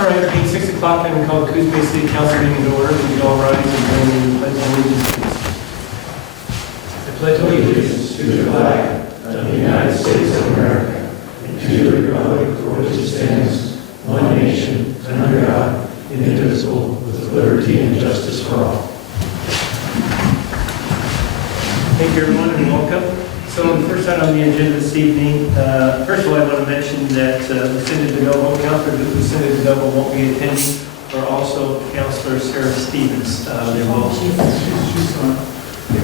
All right, being 6 o'clock, I'm going to call the Coos Bay City Council meeting to order. Would you all rise and join me in the pledge of allegiance, please? I pledge allegiance to the flag of the United States of America and to the republic for which it stands, one nation, under God, indivisible, with liberty and justice for all. Thank you, everyone, and welcome. So the first item on the agenda this evening, first of all, I want to mention that Lucinda DeNovo, Councilor Lucinda DeNovo won't be attending, or also Councilor Sarah Stevens. They will.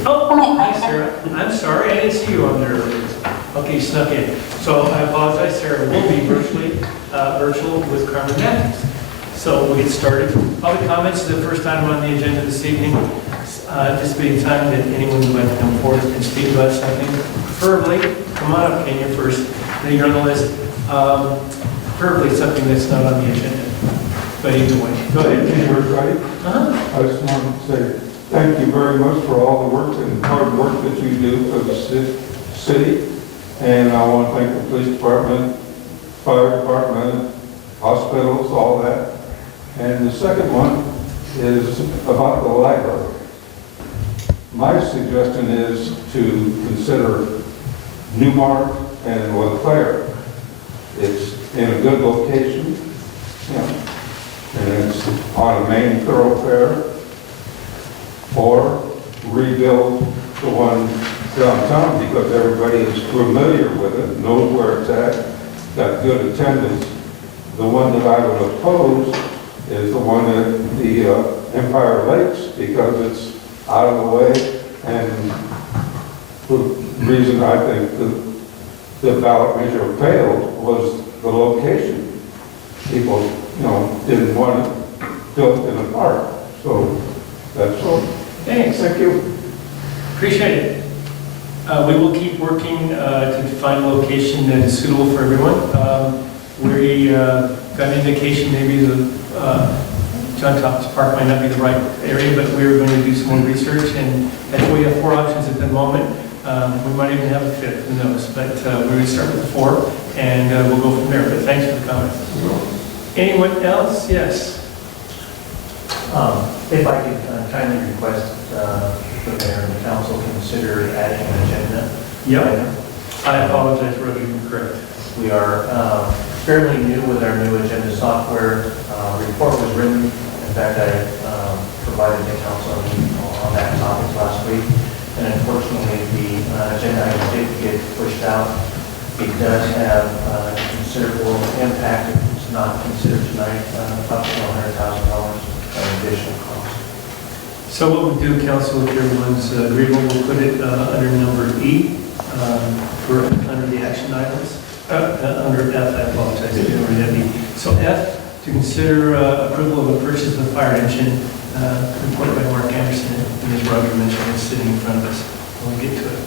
Oh, hi, Sarah. I'm sorry, I didn't see you on there earlier. Okay, you snuck in. So I apologize. Sarah will be virtual with Carmen Matthews. So we'll get started. Public comments is the first item on the agenda this evening. This will be a time that anyone would like to come forward and speak about something. Preferably, come on up, Kenya, first. Then you're on the list. Preferably something that's not on the agenda. But either way, go ahead. Thank you, everybody. I just want to say thank you very much for all the work and hard work that you do for the city. And I want to thank the police department, fire department, hospitals, all that. And the second one is about the library. My suggestion is to consider Newmark and LeClaire. It's in a good location, and it's on a main thoroughfare, or rebuild the one downtown because everybody is familiar with it, knows where it's at, got good attendance. The one that I would oppose is the one at the Empire Lakes because it's out of the way, and the reason I think the ballot measure failed was the location. People, didn't want it built in a park. So that's all. Thanks. Thank you. Appreciate it. We will keep working to find a location that is suitable for everyone. We got an indication maybe the John Thomas Park might not be the right area, but we're going to do some more research, and that's why we have 4 options at the moment. We might even have a 5th, who knows, but we're going to start with 4, and we'll go from there. But thanks for the comments. Anyone else? Yes. If I could kindly request the mayor and the council consider adding an agenda. Yep. I apologize for being incorrect. We are fairly new with our new agenda software. Report was written. In fact, I provided the council on that topic last week. And unfortunately, the agenda item did get pushed out. It does have considerable impact. If it's not considered tonight, up to $100,000 additional cost. So what we'll do, council, if everyone's agreeable, we'll put it under number E, for under the action items. Under F, I apologize, I didn't read that E. So F, to consider approval of a purchase of a fire engine, reported by Mark Anderson, and as Roger mentioned, is sitting in front of us. We'll get to it.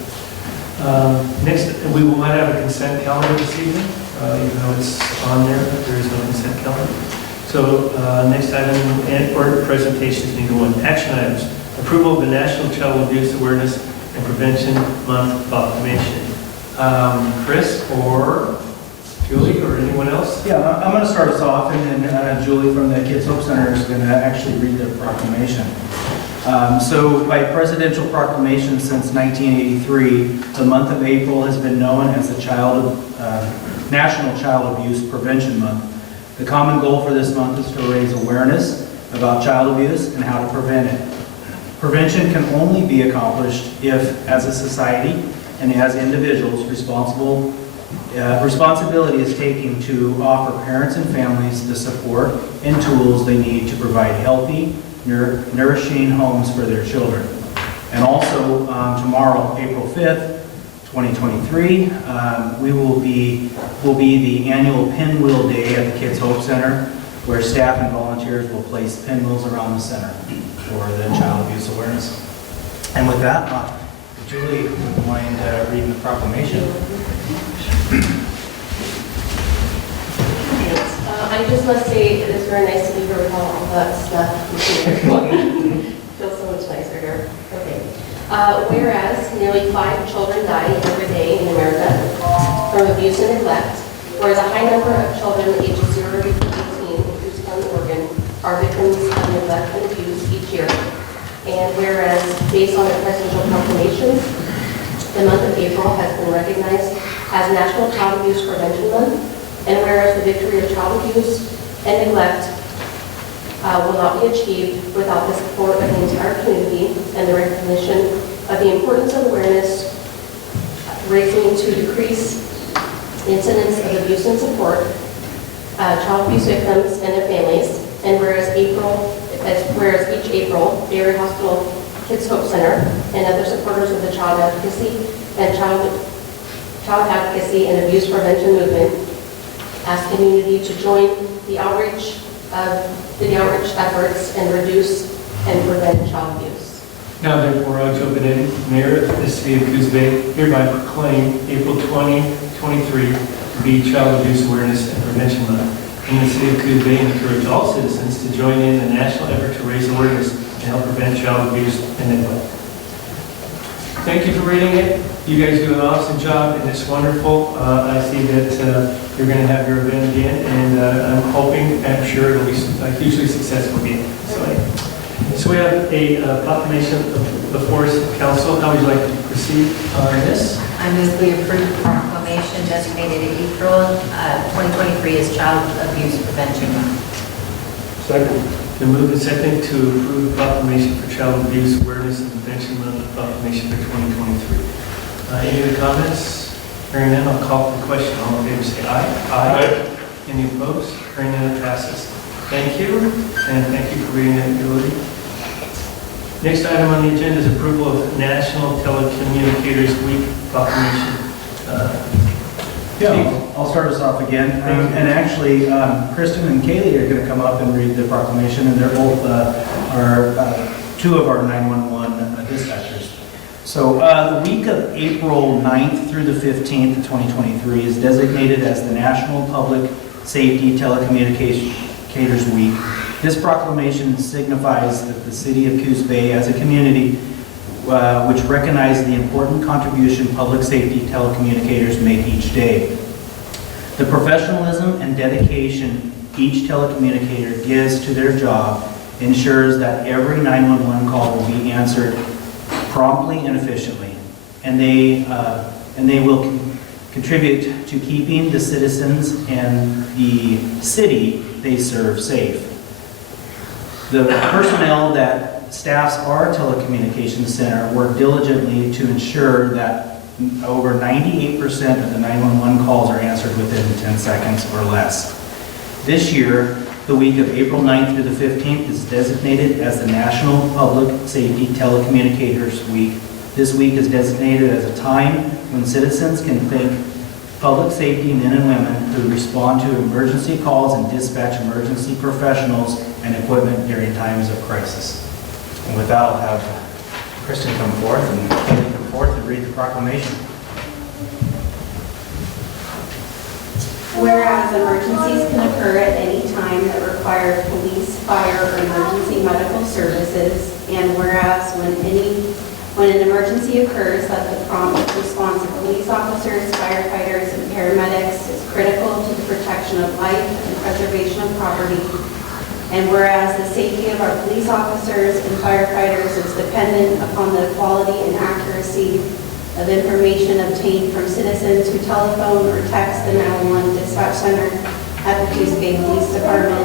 Next, we will not have a consent calendar this evening, even though it's on there, but there is no consent calendar. So next item, or presentations, neither one. Action items, approval of the National Child Abuse Awareness and Prevention Month proclamation. Chris or Julie or anyone else? Yeah, I'm going to start us off, and then Julie from the Kids Hope Center is going to actually read the proclamation. So by presidential proclamation since 1983, the month of April has been known as the National Child Abuse Prevention Month. The common goal for this month is to raise awareness about child abuse and how to prevent it. Prevention can only be accomplished if, as a society and as individuals, responsibility is taken to offer parents and families the support and tools they need to provide healthy, nourishing homes for their children. And also tomorrow, April 5th, 2023, will be the annual Pinwheel Day at the Kids Hope Center, where staff and volunteers will place pinwheels around the center for the child abuse awareness. And with that, Julie, would you mind reading the proclamation? I just must say it is very nice to be here with all that stuff. Feels so much nicer here. Okay. Whereas nearly 5 children die every day in America from abuse and neglect, whereas a high number of children ages 0 to 18 whose are victims of neglect and abuse each year. And whereas, based on the presidential proclamations, the month of April has been recognized as National Child Abuse Prevention Month. And whereas the victory of child abuse and neglect will not be achieved without the support of the entire community and the recognition of the importance of awareness raising to decrease incidents of abuse and support child abuse victims and their families. And whereas each April, Dairy Hospital Kids Hope Center and other supporters of the child advocacy and child advocacy and abuse prevention movement ask community to join the outreach efforts and reduce and prevent child abuse. Now therefore, I, Joe Benetti, Mayor of the City of Coos Bay, hereby proclaim April 2023 to be Child Abuse Awareness and Prevention Month in the City of Coos Bay, and encourage all citizens to join in the national effort to raise awareness and help prevent child abuse and neglect. Thank you for reading it. You guys do an awesome job, and it's wonderful. I see that you're going to have your event again, and I'm sure it'll be hugely successful again. So we have a proclamation before us, Council. How would you like to proceed on this? I move we approve the proclamation designated April 2023 as Child Abuse Prevention Month. Second. Been moved and seconded to approve the proclamation for Child Abuse Awareness and Prevention Month proclamation for 2023. Any other comments? Hearing none, I'll call for the question. All in favor say aye. Aye. Any opposed? Hearing none, it passes. Thank you, and thank you for reading that, Julie. Next item on the agenda is approval of National Telecommunicators Week proclamation. Yeah, I'll start us off again. And actually, Kristen and Kaylee are going to come up and read the proclamation, and they're both two of our 911 dispatchers. So the week of April 9th through the 15th of 2023 is designated as the National Public Safety Telecommunicators Week. This proclamation signifies that the City of Coos Bay as a community which recognize the important contribution public safety telecommunicators make each day. The professionalism and dedication each telecommunicator gives to their job ensures that every 911 call will be answered promptly and efficiently, and they will contribute to keeping the citizens and the city they serve safe. The personnel that staffs our telecommunications center work diligently to ensure that over 98% of the 911 calls are answered within 10 seconds or less. This year, the week of April 9th through the 15th is designated as the National Public Safety Telecommunicators Week. This week is designated as a time when citizens can thank public safety men and women who respond to emergency calls and dispatch emergency professionals and equipment during times of crisis. And with that, I'll have Kristen come forth and Kaylee come forth and read the proclamation. Whereas emergencies can occur at any time that require police, fire, or emergency medical services, and whereas when an emergency occurs, that the prompt response of police officers, firefighters, and paramedics is critical to the protection of life and preservation of property. And whereas the safety of our police officers and firefighters is dependent upon the quality and accuracy of information obtained from citizens who telephone or text the 911 dispatch center at the Coos Bay Police Department.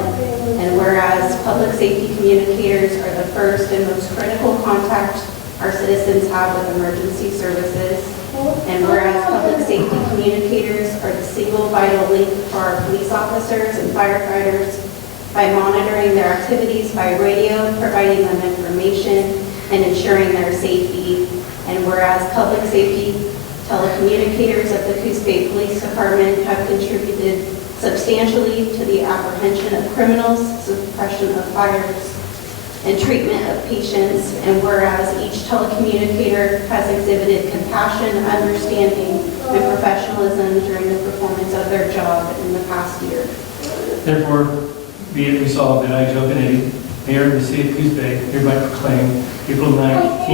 And whereas public safety communicators are the first and most critical contact our citizens have with emergency services. And whereas public safety communicators are the single vital link for our police officers and firefighters by monitoring their activities by radio, providing them information, and ensuring their safety. And whereas public safety telecommunicators of the Coos Bay Police Department have contributed substantially to the apprehension of criminals, suppression of fires, and treatment of patients. And whereas each telecommunicator has exhibited compassion, understanding, and professionalism during the performance of their job in the past year. Therefore, be it resolved that I, Joe Benetti, Mayor of the City of Coos Bay, hereby proclaim April 9th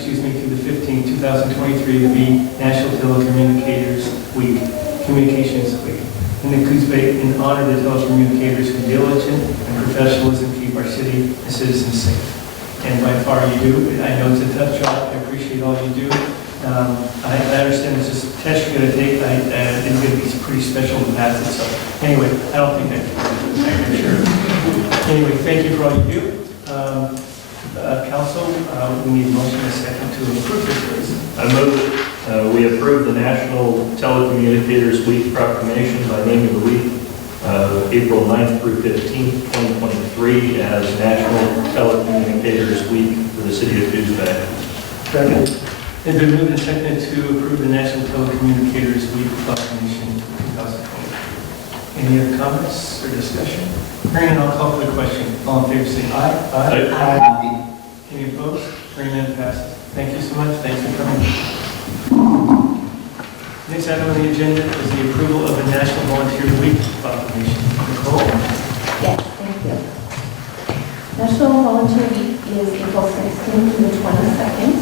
through the 15th, 2023 to be National Telecommunicators Week, Communications Week. In the Coos Bay, in honor of the telecommunicators whose diligent and professionalism city and citizens safe. And by far you do. I know it's a tough job. I appreciate all you do. I understand it's just a test you're going to take. It's going to be pretty special to pass it. So anyway, I don't think I'm sure. Anyway, thank you for all you do. Council, we need a motion and a second to approve this, please. I move that we approve the National Telecommunicators Week proclamation by name of the week, April 9th through 15th, 2023, as National Telecommunicators Week for the city of Coos Bay. Second. It's been moved and seconded to approve the National Telecommunicators Week proclamation 2020. Any other comments or discussion? Hearing none, I'll call for the question. All in favor, say aye. Aye. Any opposed? Hearing none, passes. Thank you so much. Thanks for coming. Next item on the agenda is the approval of the National Volunteer Week proclamation. Nicole? Yes, thank you. National Volunteer Week is April 16th to the 22nd.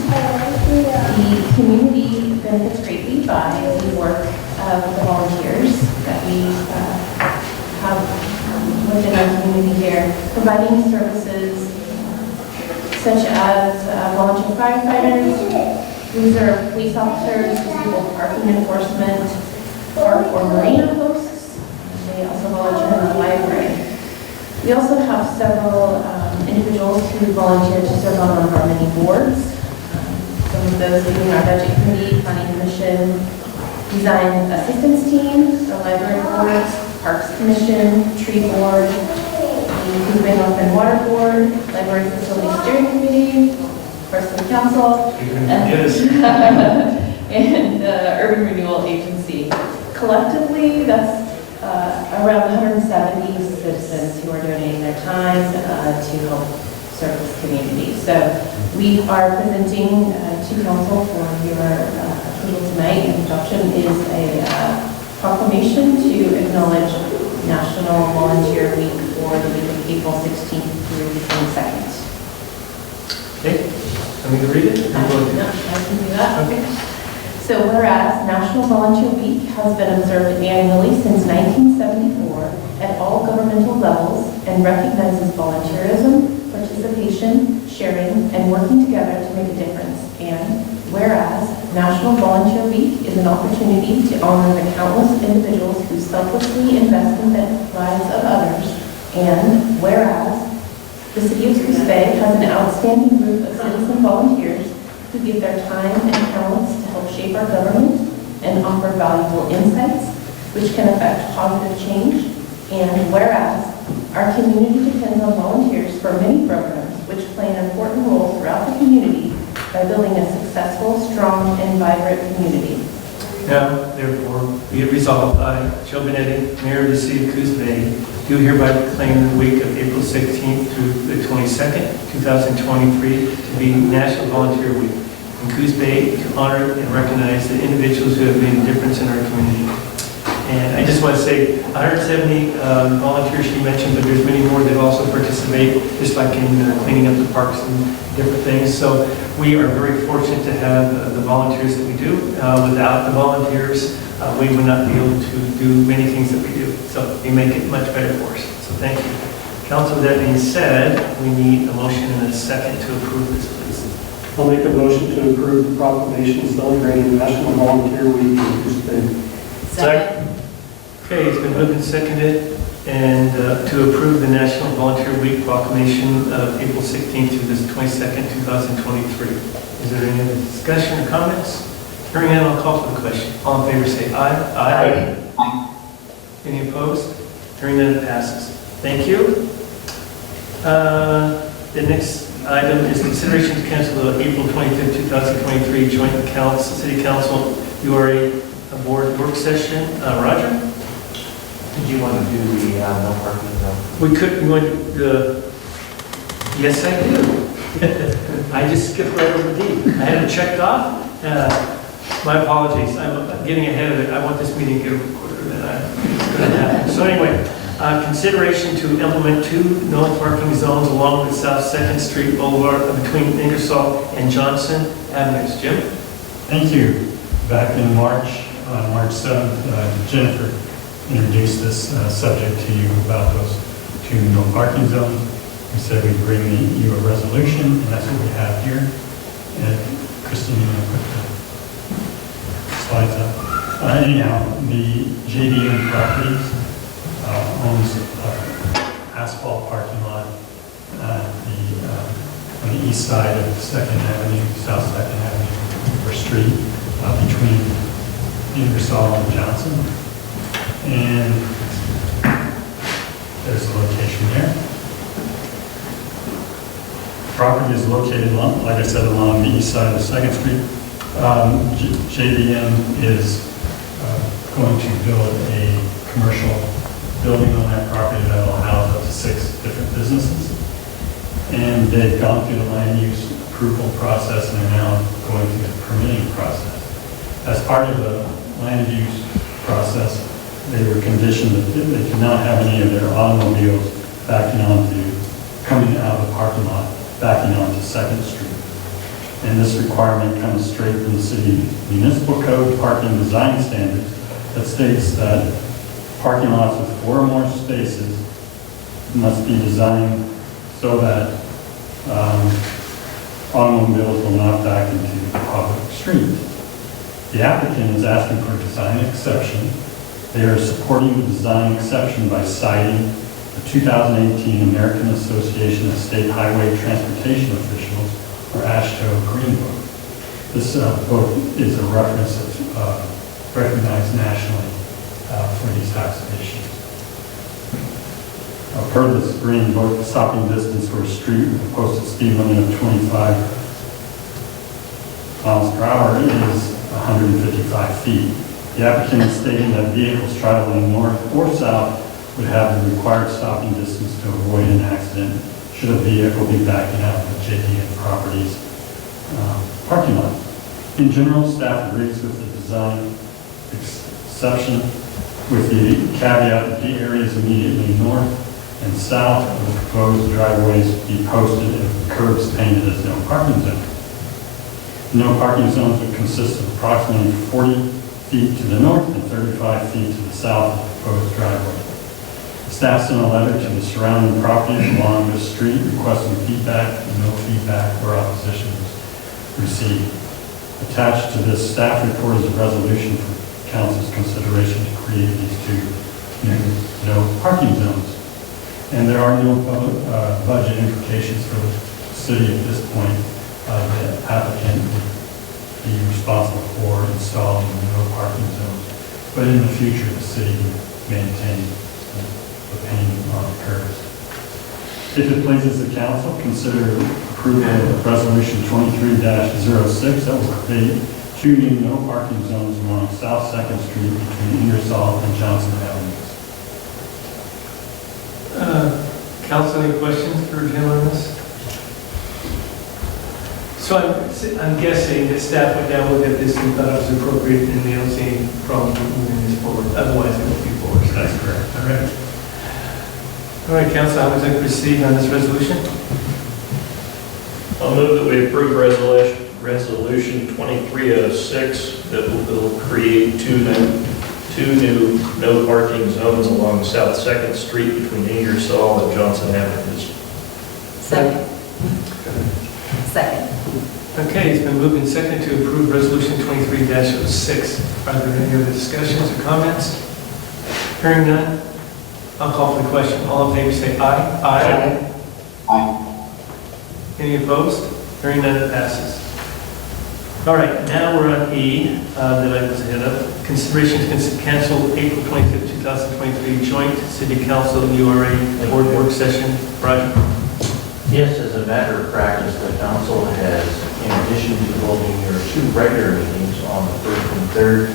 The community benefits greatly by the work of the volunteers that we have within our community here, providing services such as volunteer firefighters, reserve police officers, disabled parking enforcement, park or marina hosts. They also volunteer in the library. We also have several individuals who volunteer to serve on one of our many boards. Some of those leading our budget committee, planning commission, design assistance team, the library boards, parks commission, tree board, the Coos Bay North and Water Board, library facility steering committee, person council, Yes. and the urban renewal agency. Collectively, that's around 170 citizens who are donating their time to help serve this community. So we are presenting to council for your approval tonight. And adoption is a proclamation to acknowledge National Volunteer Week for the week of April 16th through the 22nd. Okay. Let me read it. No, I can do that. Okay. So whereas National Volunteer Week has been observed annually since 1974 at all governmental levels and recognizes volunteerism, participation, sharing, and working together to make a difference. And whereas National Volunteer Week is an opportunity to honor the countless individuals who selflessly invest in the lives of others. And whereas the City of Coos Bay has an outstanding group of citizen volunteers who give their time and talents to help shape our government and offer valuable insights which can affect positive change. And whereas our community depends on volunteers for many programs which play an important role throughout the community by building a successful, strong, and vibrant community. Now, therefore, be it resolved by Joe Benetti, Mayor of the City of Coos Bay, do hereby proclaim the week of April 16th through the 22nd, 2023, to be National Volunteer Week in Coos Bay, to honor and recognize the individuals who have made a difference in our community. And I just want to say, 170 volunteers she mentioned, but there's many more that also participate, just like in cleaning up the parks and different things. So we are very fortunate to have the volunteers that we do. Without the volunteers, we would not be able to do many things that we do. So you make it much better for us. So thank you. Council, with that being said, we need a motion and a second to approve this, please. I'll make a motion to approve the proclamation celebrating National Volunteer Week in Coos Bay. Second. Okay, it's been moved and seconded, and to approve the National Volunteer Week proclamation of April 16th through this 22nd, 2023. Is there any other discussion or comments? Hearing none, I'll call for the question. All in favor say aye. Aye. Any opposed? Hearing none, it passes. Thank you. The next item is consideration to cancel the April 25th, 2023 joint city council URA board work session. Roger? Did you want to do the no parking zone? We could, you want yes, I do. I just skipped right over D. I had it checked off. My apologies. I'm getting ahead of it. I want this meeting to get over quicker than it's going to happen. So anyway, consideration to implement 2 no parking zones along the South 2nd Street Boulevard between Ingersoll and Johnson Avenues. Jim? Thank you. Back in March, on March 7th, Jennifer introduced this subject to you about those 2 no parking zones. we said we'd bring you a resolution, and that's what we have here. And Christine, you want to put the slides up? Anyhow, the JDM Properties owns asphalt parking lot on the east side of 2nd Avenue, South 2nd Avenue, or street, between Ingersoll and Johnson. And there's the location there. Property is located, like I said, along the east side of 2nd Street. JDM is going to build a commercial building on that property that will house up to 6 different businesses. And they've gone through the land use approval process and are now going through the permitting process. As part of the land use process, they were conditioned that they could not have any of their automobiles coming out of the parking lot, backing onto 2nd Street. And this requirement comes straight from the city municipal code parking design standards that states that parking lots with 4 or more spaces must be designed so that automobiles will not back into the public street. The applicant is asking for a design exception. They are supporting the design exception by citing the 2018 American Association of State Highway Transportation Officials, or AASHTO Green Book. This book is a reference that's recognized nationally for these types of issues. Per this Green Book, the stopping distance for a street with a posted speed limit of 25 miles per hour is 155 feet. The applicant is stating that vehicles traveling north or south would have the required stopping distance to avoid an accident should a vehicle be backing out of the JDM Properties parking lot. In general, staff agrees with the design exception with the caveat that the areas immediately north and south of the proposed driveways be posted and curbs painted as no parking zone. No parking zones would consist of approximately 40 feet to the north and 35 feet to the south of the proposed driveway. Staff sent a letter to the surrounding properties along this street requesting feedback, and no feedback or opposition was received. Attached to this staff report is a resolution for council's consideration to create these 2 new no parking zones. And there are no budget implications for the city at this point. The applicant would be responsible for installing the no parking zones. But in the future, the city would maintain the painting on the curbs. If it pleases the council, consider approval of Resolution 23-06 that will create 2 new no parking zones along South 2nd Street between Ingersoll and Johnson Avenues. Council, any questions for Jim on this? So I'm guessing that staff went down, looked at this and thought it was appropriate, and they don't see any problem moving this forward. Otherwise, it won't be forward. That's correct. All right. All right, council, how would you like to proceed on this resolution? I'll move that we approve resolution 2306 that will create 2 new no parking zones along South 2nd Street between Ingersoll and Johnson Avenues. Second. Second. Okay, it's been moved and seconded to approve resolution 23-06. Are there any other discussions or comments? Hearing none, I'll call for the question. All in favor say aye. Aye. Aye. Any opposed? Hearing none, it passes. All right, now we're on E, that I was ahead of. Consideration to cancel April 25th, 2023 joint city council URA board work session. Roger. Yes, as a matter of practice, the council has, in addition to holding your 2 regular meetings on the 1st and 3rd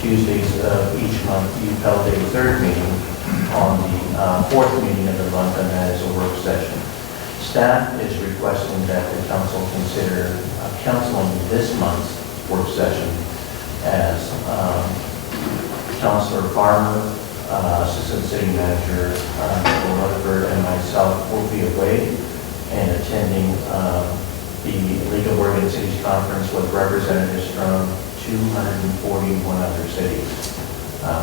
Tuesdays of each month, you've held a 3rd meeting on the 4th meeting of the month, and that is a work session. Staff is requesting that the council consider canceling this month's work session as Councilor Farmer, Assistant City Manager Michael Rutherford, and myself will be away and attending the League of Oregon Cities Conference with representatives from 241 other cities.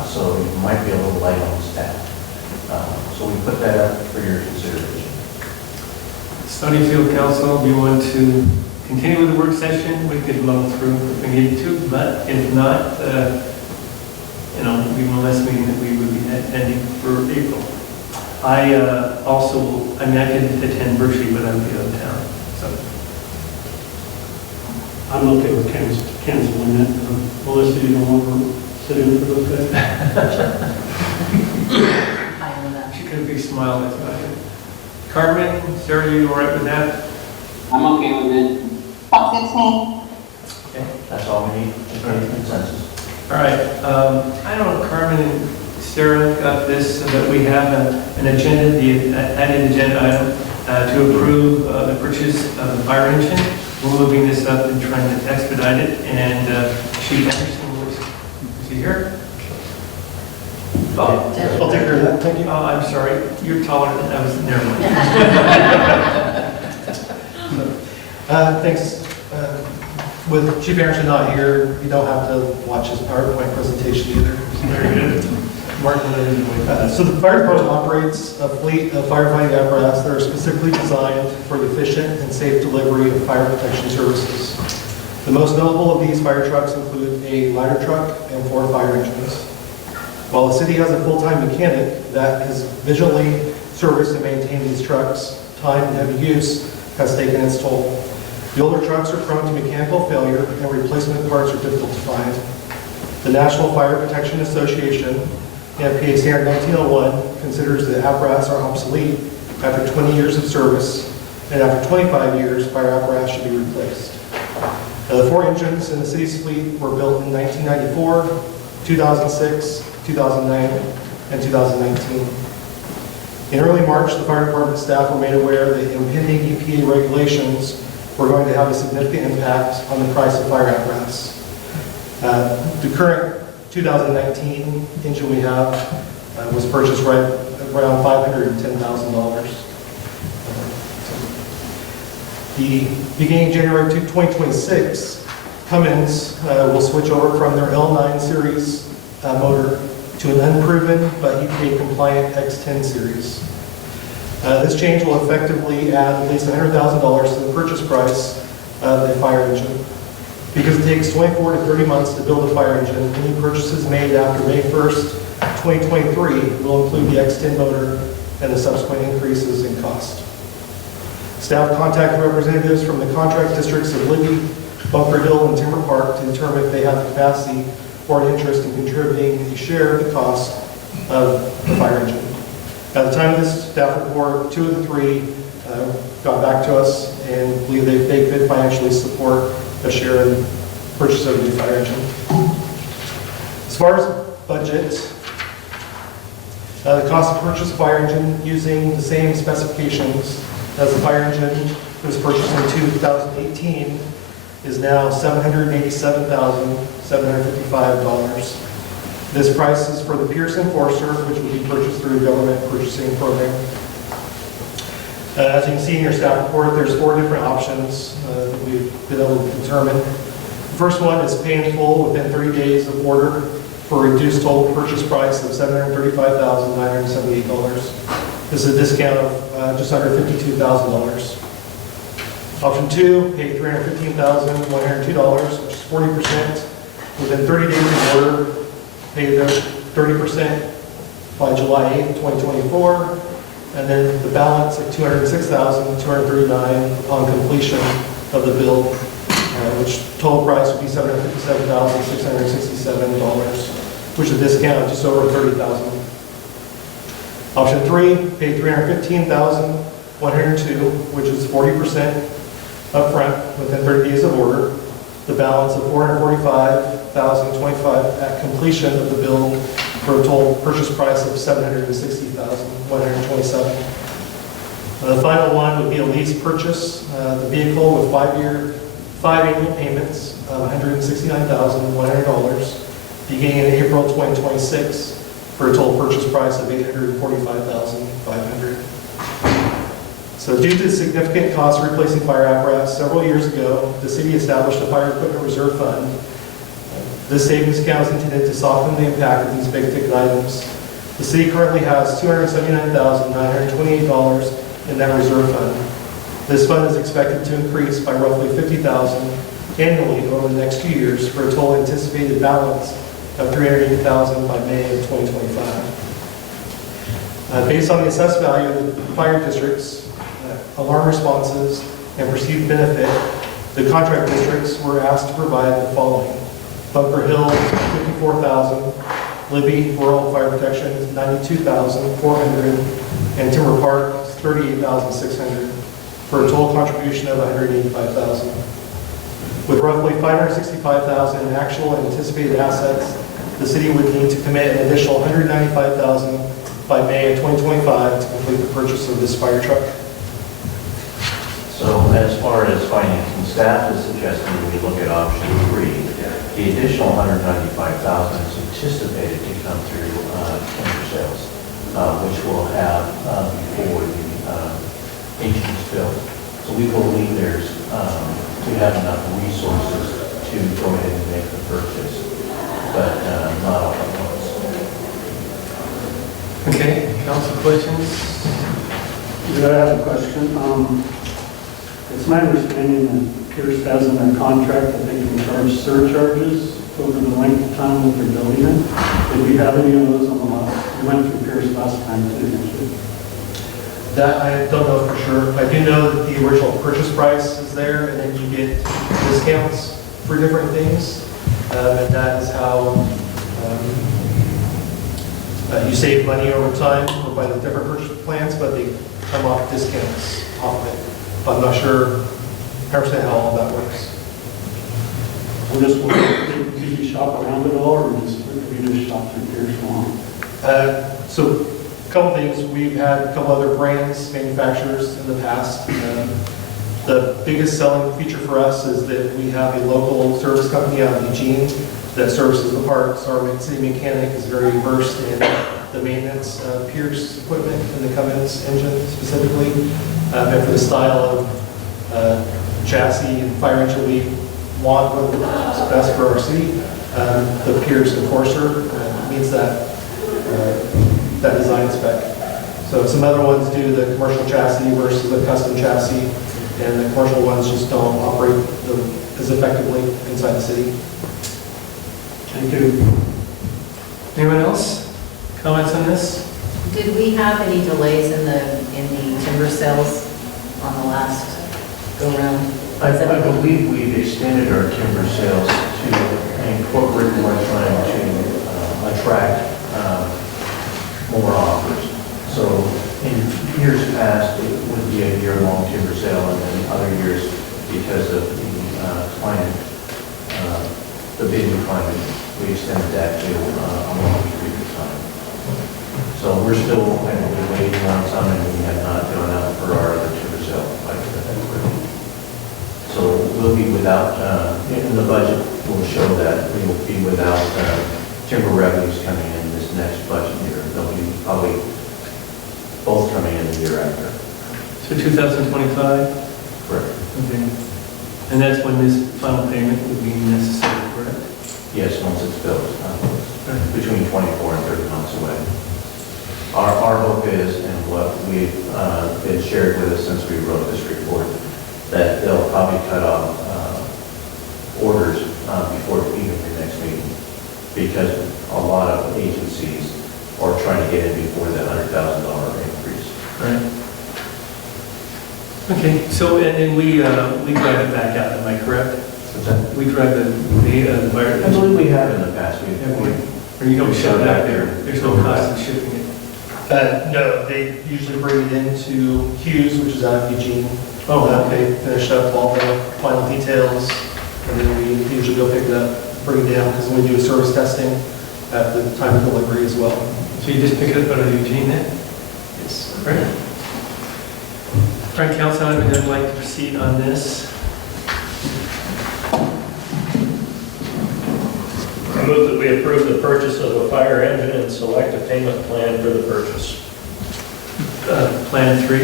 So it might be a little light on staff. So we put that up for your consideration. So how do you feel, council? Do you want to continue with the work session? We could muddle through if we needed to, but if not, we will less meeting that we would be attending for April. I could attend virtually, but I would be out of town, so. I'm okay with canceling it. Melissa, you don't want to sit in for those guys? Fine with that. She could have big smile, that's about it. Carmen, Sarah, you all right with that? I'm okay with it. Okay, that's all we need, is there any consensus? All right, I don't know, Carmen and Sarah got this so that we have an agenda, the added agenda item to approve the purchase of the fire engine. We're moving this up and trying to expedite it, and Chief Anderson, is he here? Oh, I'll take care of that, thank you. oh, I'm sorry, you're taller than I was, never mind. Thanks. With Chief Anderson not here, you don't have to watch his PowerPoint presentation either. Very good. Martin, what are you doing? So the fire department operates a fleet of firefighting apparatus that are specifically designed for the efficient and safe delivery of fire protection services. The most notable of these fire trucks include a ladder truck and 4 fire engines. While the city has a full-time mechanic that has visually serviced and maintained these trucks, time and heavy use has taken its toll. The older trucks are prone to mechanical failure and replacement parts are difficult to find. The National Fire Protection Association, NFPA Standard 1901, considers the apparatus are obsolete after 20 years of service, and after 25 years, fire apparatus should be replaced. The 4 engines in the city's fleet were built in 1994, 2006, 2009, and 2019. In early March, the fire department staff were made aware that impending EPA regulations were going to have a significant impact on the price of fire apparatus. The current 2019 engine we have was purchased right around $510,000. Beginning January 2026, Cummins will switch over from their L9 series motor to an unproven but EPA compliant X10 series. This change will effectively add at least $100,000 to the purchase price of a fire engine. Because it takes 24 to 30 months to build a fire engine, any purchases made after May 1st, 2023 will include the X10 motor and the subsequent increases in cost. Staff contacted representatives from the contract districts of Libby, Bunker Hill, and Timber Park to determine if they have the capacity or an interest in contributing a share of the cost of the fire engine. At the time of this staff report, 2 of the 3 got back to us and believe they could financially support a share in the purchase of a new fire engine. As far as budget, the cost to purchase a fire engine using the same specifications as the fire engine that was purchased in 2018 is now $787,755. This price is for the Pierce Enforcer, which will be purchased through a government purchasing program. As you can see in your staff report, there's 4 different options that we've been able to determine. The first one is pay in full within 30 days of order for a reduced total purchase price of $735,978. This is a discount of just under $52,000. Option 2, pay $315,102, which is 40% within 30 days of order. Pay the 30% by July 8th, 2024, and then the balance of $206,239 upon completion of the build, which total price would be $757,667, which is a discount of just over $30,000. Option 3, pay $315,102, which is 40% upfront within 30 days of order. The balance of $445,025 at completion of the build for a total purchase price of $760,127. The final one would be a lease purchase, the vehicle with 5 annual payments of $169,100 beginning in April 2026 for a total purchase price of $845,500. So due to significant costs replacing fire apparatus, several years ago, the city established a fire equipment reserve fund. This savings account is intended to soften the impact of these big ticket items. The city currently has $279,928 in that reserve fund. This fund is expected to increase by roughly $50,000 annually over the next 2 years for a total anticipated balance of $380,000 by May of 2025. Based on the assessed value of the fire district's alarm responses and perceived benefit, the contract districts were asked to provide the following: Bunker Hill, $54,000, Libby Rural Fire Protection, $92,400, and Timber Park, $38,600, for a total contribution of $185,000. With roughly $565,000 in actual and anticipated assets, the city would need to commit an additional $195,000 by May of 2025 to complete the purchase of this fire truck. So as far as financing, staff is suggesting we look at option 3. The additional $195,000 is anticipated to come through timber sales, which we'll have before the engine is built. So we believe we have enough resources to go ahead and make the purchase, but not all at once. Okay, council questions? Yeah, I have a question. It's my understanding that Pierce has in their contract that they can charge surcharges over the length of time that they're building it. Did we have any of those on the last? We went through Pierce last time too, didn't we? That I don't know for sure. I do know that the original purchase price is there, and then you get discounts for different things. And that is how you save money over time by the different purchase plans, but they come off discounts off of it. But I'm not sure 100% how all that works. Did you shop around at all, or we just shop through Pierce along? So a couple things. We've had a couple other brands, manufacturers in the past. The biggest selling feature for us is that we have a local service company out of Eugene that services the parts. Our city mechanic is very versed in the maintenance of Pierce equipment and the Cummins engine specifically. And for the style of chassis and fire engine we want, what's best for our city, the Pierce Enforcer meets that design spec. So some other ones do the commercial chassis versus the custom chassis, and the commercial ones just don't operate as effectively inside the city. Thank you. Anyone else? Comments on this? Did we have any delays in the timber sales on the last go-round? I believe we've extended our timber sales to incorporate more trying to attract more offers. So in years past, it would be a year-long timber sale, and then other years, because of the climate, the bidding climate, we extended that to a longer period of time. So we're still waiting on some, and we have not gone out for our other timber sale. So we'll be without, in the budget, we'll show that we will be without timber revenues coming in this next budget year. They'll be probably both coming in the year after. So 2025? Correct. Okay. And that's when this final payment would be necessary, correct? Yes, once it's built, between 24 and 30 months away. Our hope is, and what we've been shared with us since we wrote this report, that they'll probably cut off orders before even the next meeting, because a lot of agencies are trying to get in before the $100,000 increase. Right. Okay, so, and we drive it back out, am I correct? What's that? We drive the fire. I believe we have in the past. Or you don't ship it out there? There's no cost in shipping it? No, they usually bring it into Coos, which is out of Eugene. Oh, They finish up all the final details, and then we usually go pick it up, bring it down, because we do service testing at the time of delivery as well. So you just pick it up out of Eugene then? Yes. Great. All right, council, I would like to proceed on this. I move that we approve the purchase of a fire engine and select a payment plan for the purchase. Plan 3.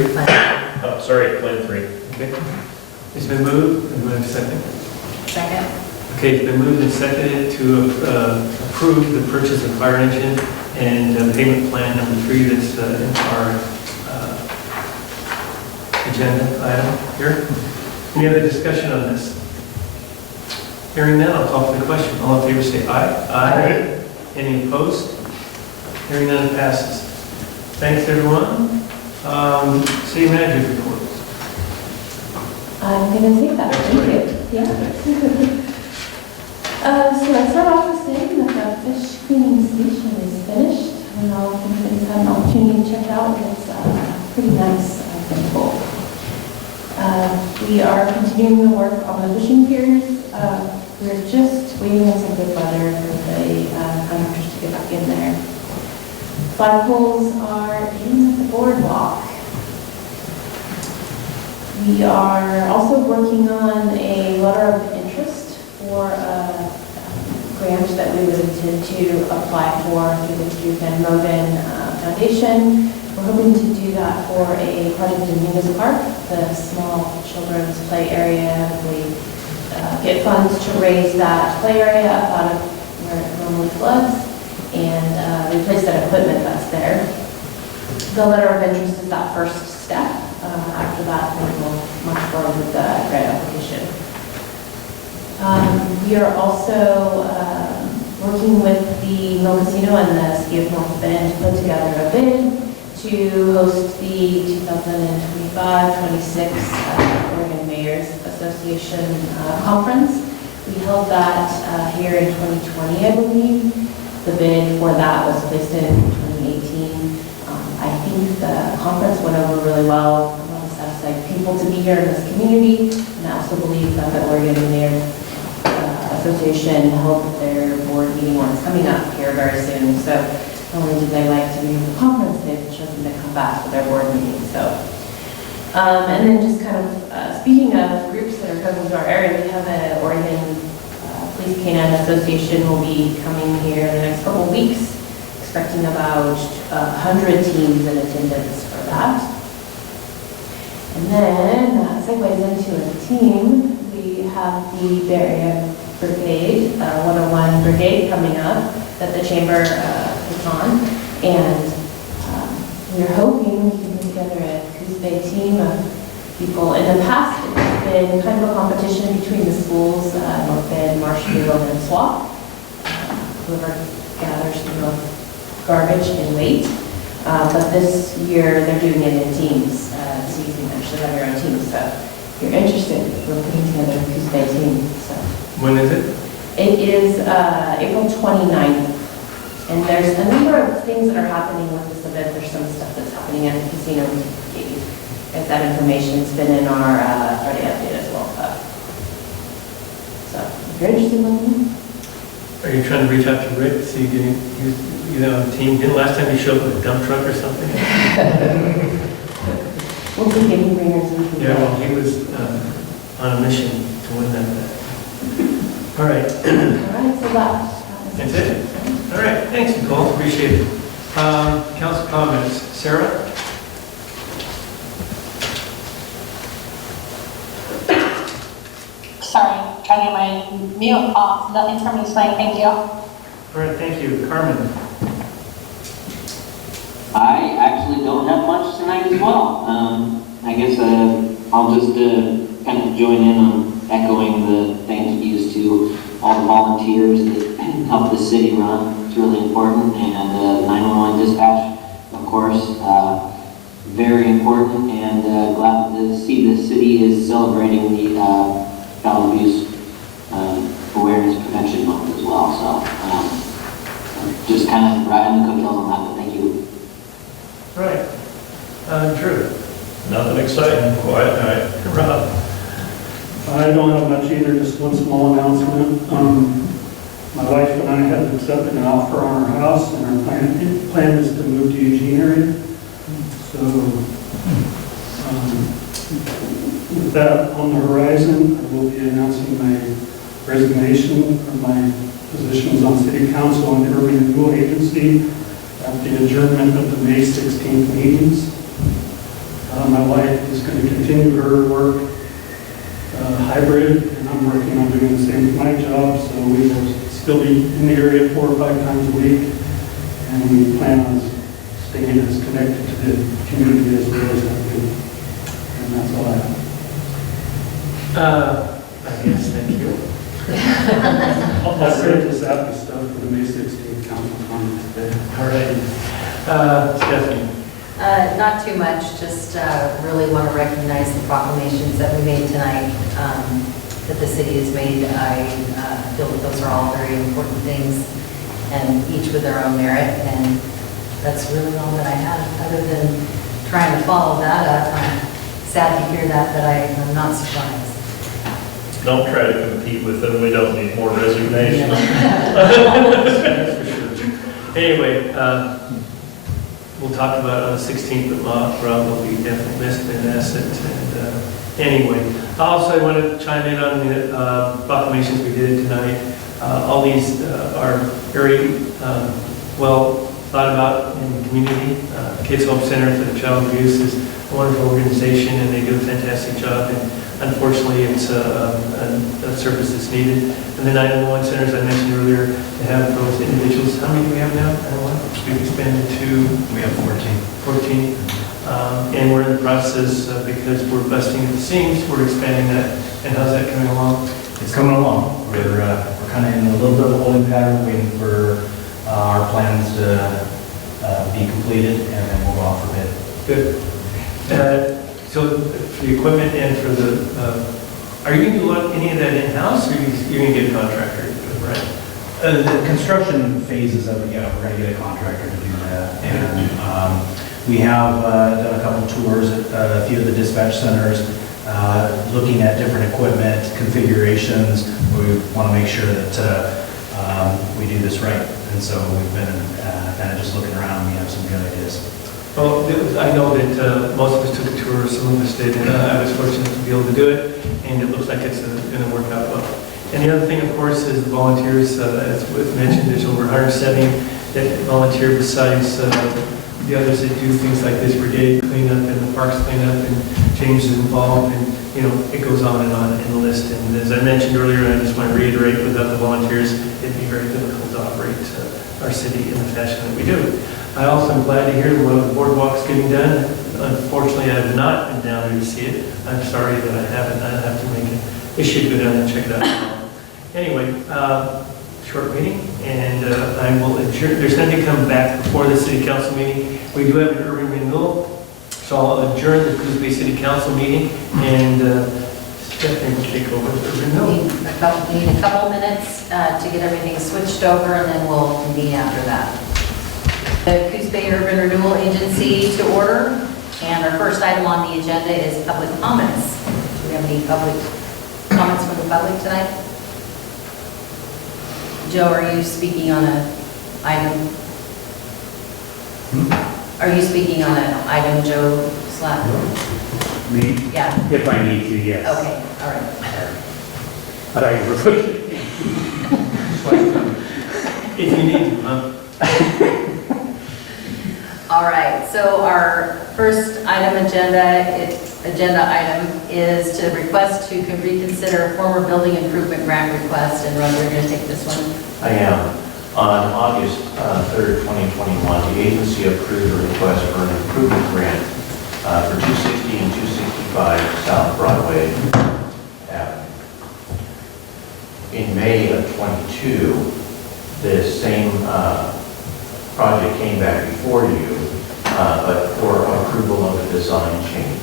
Oh, sorry, plan 3. Okay. It's been moved, and we have a second. Second. Okay, it's been moved and seconded to approve the purchase of fire engine and payment plan number 3 that's in our agenda item here. Any other discussion on this? Hearing none, I'll call for the question. All in favor say aye. Aye. Any opposed? Hearing none, it passes. Thanks, everyone. City manager's report. I'm going to take that. Thank you. Yeah. So I start off with saying that the fish cleaning station is finished. I don't know if anybody's had an opportunity to check it out. It's pretty nice, I think. We are continuing the work on the fishing piers. We're just waiting on some good weather for the contractors to get back in there. Flagpoles are in the boardwalk. We are also working on a letter of interest for a grant that we would intend to apply for through the Duke and Mogan Foundation. We're hoping to do that for a project in Munis Park, the small children's play area. We get funds to raise that play area up out of where it normally floods and replace that equipment that's there. The letter of interest is that first step. After that, we will march forward with the grant application. We are also working with the Mill Casino and the City of North Bend to put together a bid to host the 2025-26 Oregon Mayors Association Conference. We held that here in 2020, I believe. The bid for that was placed in 2018. I think the conference went over really well. I want to satisfy people to be here in this community, and I also believe that the Oregon Mayors Association held their board meeting one is coming up here very soon. So not only did they like to be at the conference, they've chosen to come back for their board meeting. So, and then just kind of speaking of groups that are coming to our area, we have an Oregon Police Canine Association will be coming here in the next couple of weeks, expecting about 100 teams in attendance for that. And then that segues into a team. We have the Bay Area Brigade, 101 Brigade coming up that the Chamber puts on. And we're hoping we can put together a Coos Bay team of people. In the past, it's been kind of a competition between the schools, North Bend, Marshfield, and Swap. Whoever gathers the most garbage and weight. But this year, they're doing it in teams. So you can actually have your own team. So if you're interested, we're putting together a Coos Bay team. So. When is it? It is April 29th. And there's a number of things that are happening with this event. There's some stuff that's happening at the casino. As that information's been in our Friday update as well. So if you're interested in looking. Are you trying to reach out to Rick, see if you know, a team? Didn't last time you showed up with a dump truck or something? We'll be getting bringers. Yeah, well, he was on a mission to win that. All right. All right, so That's it. All right, thanks, Nicole, appreciate it. Council comments, Sarah? Sorry, trying to get my mute off. Nothing's from me, saying thank you. All right, thank you. Carmen? I actually don't have much tonight as well. I guess I'll just kind of join in on echoing the thank yous to all the volunteers that help the city run. It's really important. And 911 dispatch, of course, very important. And glad to see the city is celebrating the child abuse awareness prevention month as well. So just kind of riding the coattails on that, but thank you. Right. Drew? Nothing exciting, quiet night. Rob? I don't have much either, just one small announcement. My wife and I have accepted an offer on our house, and our plan is to move to Eugene area. So with that on the horizon, I will be announcing my resignation from my positions on City Council and the Urban Renewal Agency at the adjournment of the May 16th meetings. My wife is going to continue her work hybrid, and I'm working on doing the same with my job, so we will still be in the area 4 or 5 times a week, and we plan on staying as connected to the community as well as I can. And that's why. I guess, thank you. I'll save this happy stuff for the May 16th council comment today. All right. Stephanie? Not too much, just really want to recognize the proclamations that we made tonight, that the city has made. I feel that those are all very important things, and each with their own merit, and that's really all that I have, other than trying to follow that up. I'm sad to hear that, but I'm not surprised. Don't try to compete with them, we don't need more resignations. Anyway, we'll talk about it on the 16th, but Rob will be definitely missed and an asset. And anyway, also I want to chime in on the proclamations we did tonight. All these are very well thought about in the community. Kids Home Center for the Child Abuse is a wonderful organization, and they do a fantastic job. And unfortunately, it's a service that's needed. And the 911 centers I mentioned earlier, to have those individuals. How many do we have now? 911? We've expanded to... We have 14. 14. And we're in the process, because we're busting at the seams, we're expanding that. And how's that coming along? It's coming along. We're kind of in a little bit of a holding pattern, waiting for our plans to be completed, and then we'll go off for bid. Good. So for the equipment and for the, are you going to do any of that in-house, or you're going to get a contractor to do it, right? The construction phases of it, yeah, we're going to get a contractor to do that. And we have done a couple tours at a few of the dispatch centers, looking at different equipment configurations. We want to make sure that we do this right. And so we've been kind of just looking around, and we have some good ideas. Well, I know that most of us took a tour, some of us did, and I was fortunate to be able to do it, and it looks like it's going to work out well. And the other thing, of course, is the volunteers. As was mentioned, there's over 170 that volunteer besides the others that do things like this brigade cleanup and the parks cleanup, and James is involved, and it goes on in the list. And as I mentioned earlier, and I just want to reiterate, without the volunteers, it'd be very difficult to operate our city in the fashion that we do. I also am glad to hear one of the boardwalks getting done. Unfortunately, I have not been down there to see it. I'm sorry that I haven't. I have to make an issue to go down and check it out. Anyway, short meeting, and I will adjourn. There's nothing coming back before the city council meeting. We do have an urban renewal, so I'll adjourn the Coos Bay City Council meeting, and Stephanie will take over the renewal. We need a couple minutes to get everything switched over, and then we'll convene after that. The Coos Bay Urban Renewal Agency to order, and our first item on the agenda is public comments. Do we have any public comments from the public tonight? Joe, are you speaking on an item? Are you speaking on an item, Joe Slack? Me? Yeah. If I need to, yes. Okay, all right. But I would. If you need to, huh? All right, so our first agenda item is to request to reconsider former building improvement grant request, and Ron, you're going to take this one. I am. On August 3rd, 2021, the agency approved a request for an improvement grant for 260 and 265 South Broadway Avenue. In May of 22, this same project came back before you, but for approval of a design change.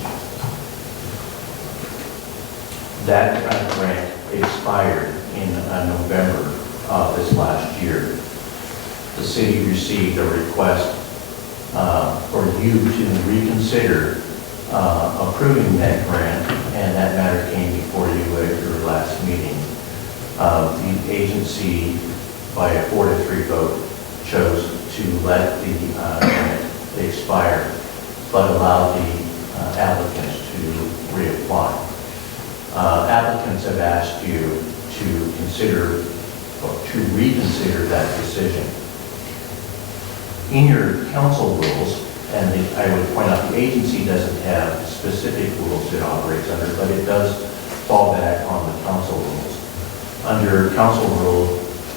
That grant expired in November of this last year. The city received a request for you to reconsider approving that grant, and that matter came before you at your last meeting. The agency, by a 4-3 vote, chose to let the grant expire, but allowed the applicants to reapply. Applicants have asked you to reconsider that decision. In your council rules, and I would point out the agency doesn't have specific rules it operates under, but it does fall back on the council rules. Under council rule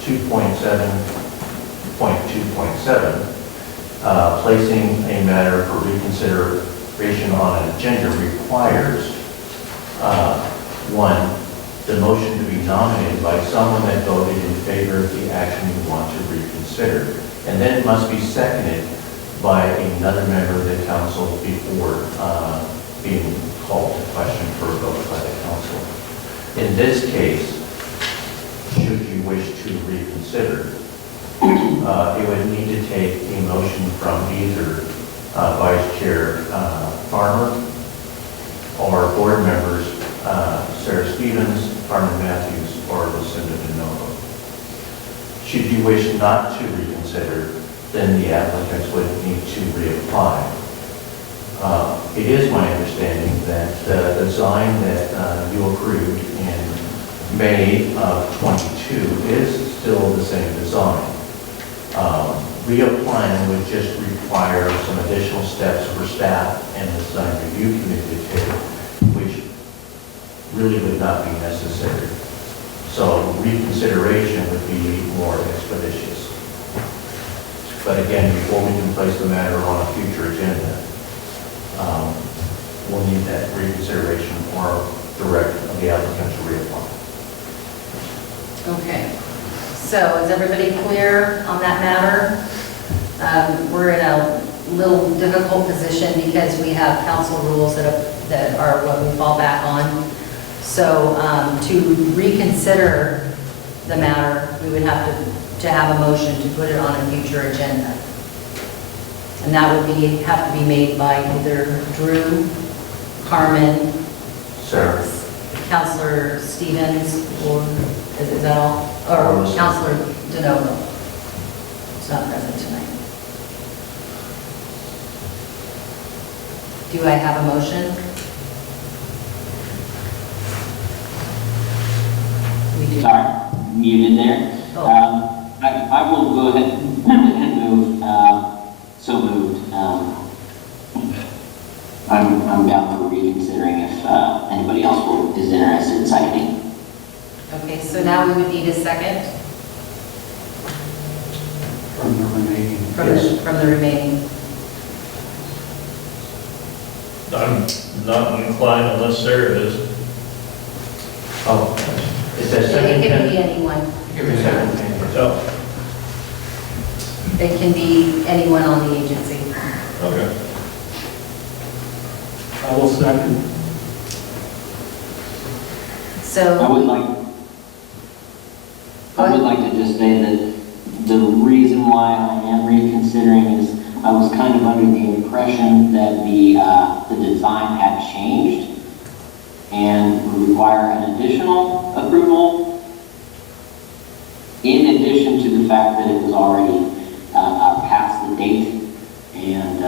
2.7.2.7, placing a matter for reconsideration on an agenda requires One, the motion to be nominated by someone that voted in favor of the action you want to reconsider. And then it must be seconded by another member of the council before being called to question for a vote by the council. In this case, should you wish to reconsider, it would need to take a motion from either Vice Chair Farmer or board members Sarah Stevens, Carmen Matthews, or Lucinda DeNovo. Should you wish not to reconsider, then the applicants would need to reapply. It is my understanding that the design that you approved in May of 22 is still the same design. Reapplying would just require some additional steps for staff and the design review committee to take, which really would not be necessary. So reconsideration would be more expeditious. But again, before we can place the matter on a future agenda, we'll need that reconsideration or direct the applicant to reapply. Okay, so is everybody clear on that matter? We're in a little difficult position because we have council rules that are what we fall back on. So to reconsider the matter, we would have to have a motion to put it on a future agenda. And that would have to be made by either Drew, Carmen, Sarah. Councilor Stevens, or is that all? Or Councilor DeNovo. It's not present tonight. Do I have a motion? We do. Sorry, muted there. Oh. I will go ahead and move, so moved. I'm down for reconsidering if anybody else is interested in seconding. Okay, so now we would need a second From the remaining. from the remaining. I'm not inclined unless Sarah is. Oh, it says It second. can be anyone. Give me a second. Oh, It can be anyone on the agency. okay. I will second. I So, would like to just say that the reason why I am reconsidering is I was kind of under the impression that the design had changed and would require an additional approval in addition to the fact that it was already past the date and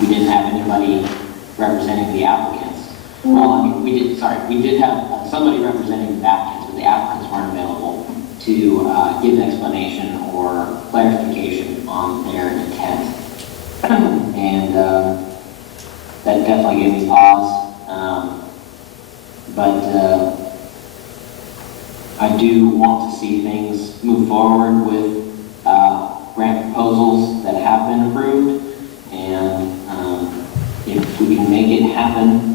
we didn't have anybody representing the applicants. Well, I mean, we did have somebody representing the applicants, but the applicants weren't available to give an explanation or clarification on their intent. And that definitely gave me pause. But I do want to see things move forward with grant proposals that have been approved. And if we can make it happen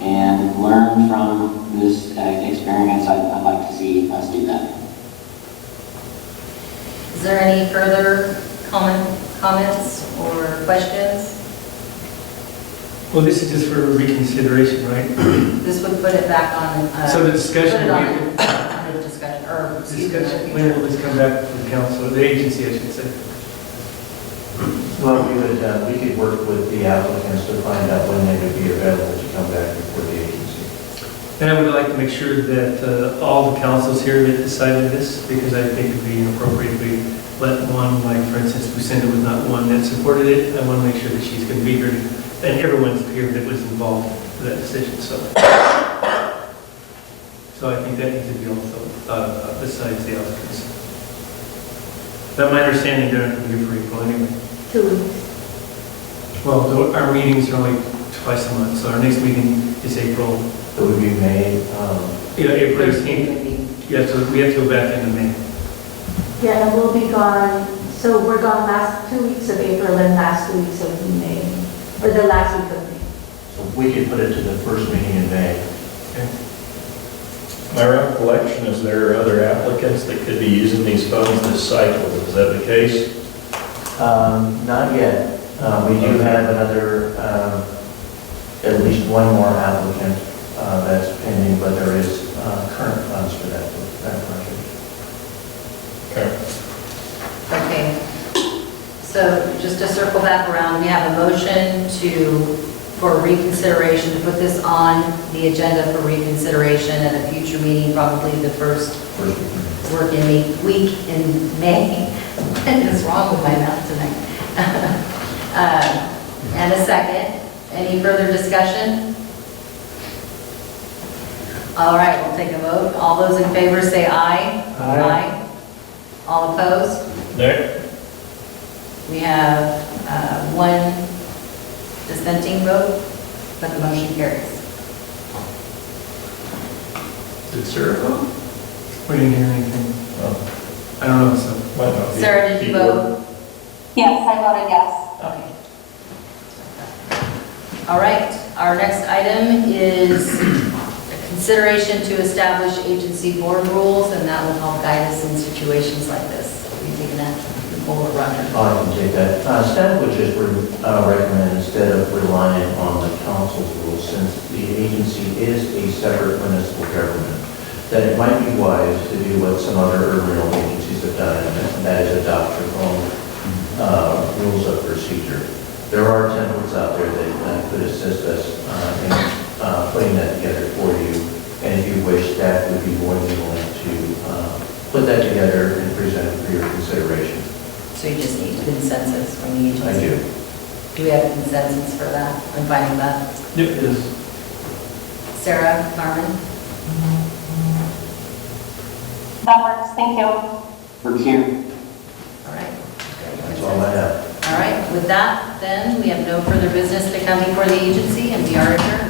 and learn from this experience, I'd like to see us do that. is there any further comments or questions? Well, this is just for reconsideration, right? This would put it back on. So the discussion, Put it on under discussion, or excuse me, discussion, when will this come back to the council, the agency, I should say? Well, we could work with the applicants to find out when they would be available to come back before the agency. And I would like to make sure that all the councils here that decided this, because I think it would be inappropriate if we let one, like for instance, Lucinda was not one that supported it. I want to make sure that she's going to be here, and everyone's here that was involved in that decision, so. So I think that needs to be also thought about besides the applicants. But my understanding, they're not going to be here for April anyway. 2 weeks. Well, our meetings are only twice a month, so our next meeting is April. It would be May. April 18th. Yeah, so we have to go back into May. Yeah, and we'll be gone, so we're gone last 2 weeks of April and last 2 weeks of May, or the last week of May. So we could put it to the first meeting in May. My recollection is there are other applicants that could be using these funds this cycle. Is that the case? Not yet. We do have another, at least one more applicant that's pending, but there is current funds for that project. Okay. Okay. So just to circle back around, we have a motion for reconsideration, to put this on the agenda for reconsideration at a future meeting, probably the first working week in May. What is wrong with my mouth tonight? And a second. Any further discussion? All right, we'll take a vote. All those in favor say aye. Aye. All opposed? Nick? We have one dissenting vote, but the motion carries. Did Sarah vote? We didn't hear anything. Oh, I don't know, so. might not be Sarah, did you keyboard. vote? Yes, I voted yes. Okay. All right, our next item is a consideration to establish agency board rules, and that will help guide us in situations like this. Are you taking that, Nicole or Roger? I can take that. Staff would just recommend, instead of relying on the council's rules, since the agency is a separate municipal government, that it might be wise to do what some other urban renewal agencies have done, and that is adopt your own rules of procedure. There are templates out there that could assist us in putting that together for you, and if you wish, staff would be more than willing to put that together and present it for your consideration. So you just need consensus from the agency? I do. Do we have a consensus for that? I'm fine with that. Yep, it is. Sarah, Carmen? That works, thank you. Works here. All right. That's all I have. All right, with that, then, we have no further business to come before the agency, and we are adjourned.